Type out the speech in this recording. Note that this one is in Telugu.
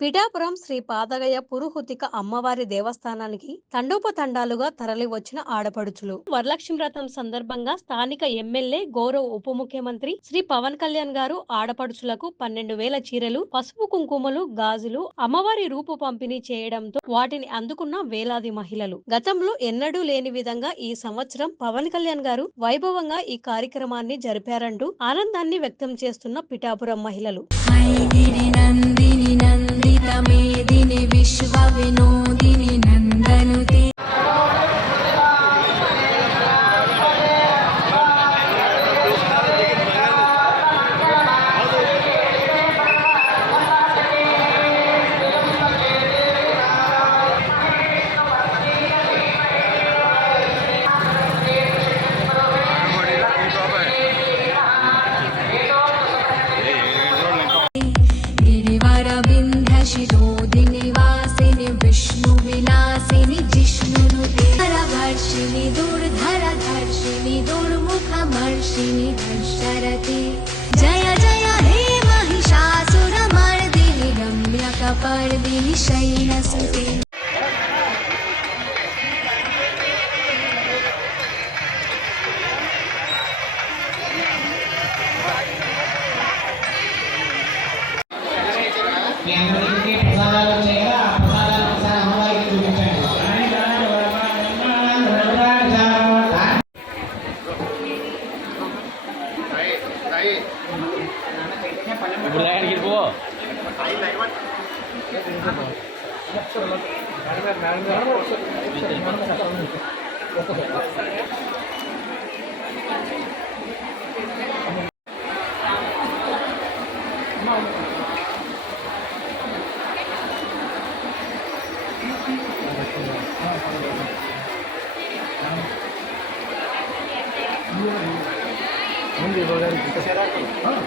పిఠాపురం శ్రీ పాదగయ పురుహుతిక అమ్మవారి దేవస్థానానికి తండోపతండాలుగా తరలివచ్చిన ఆడపడుచులు. వరలక్ష్మి వ్రతం సందర్భంగా స్థానిక ఎమ్మెల్యే గౌరవ ఉప ముఖ్యమంత్రి శ్రీ పవన్ కళ్యాణ్ గారు ఆడపడుచులకు పన్నెండు వేల చీరలు పసుపు కుంకుమలు గాజులు అమ్మవారి రూపు పంపిణీ చేయడంతో వాటిని అందుకున్న వేలాది మహిళలు. గతంలో ఎన్నడూ లేని విధంగా ఈ సంవత్సరం పవన్ కళ్యాణ్ గారు వైభవంగా ఈ కార్యక్రమాన్ని జరిపారంటూ ఆనందాన్ని వ్యక్తం చేస్తున్న పిఠాపురం మహిళలు. मे दिने विश्वविनोदिनि दुर्धरधर्षिणि दुर्मुखमर्षिणि धर्षरति जय जय हे महिषासुरमर्दिनि रम्यकपर्दिनि शैलसुते మీ ఇప్పుడు దగ్గరికి పో ಮುಂದೆ ಇವಾಗ ಹಾಂ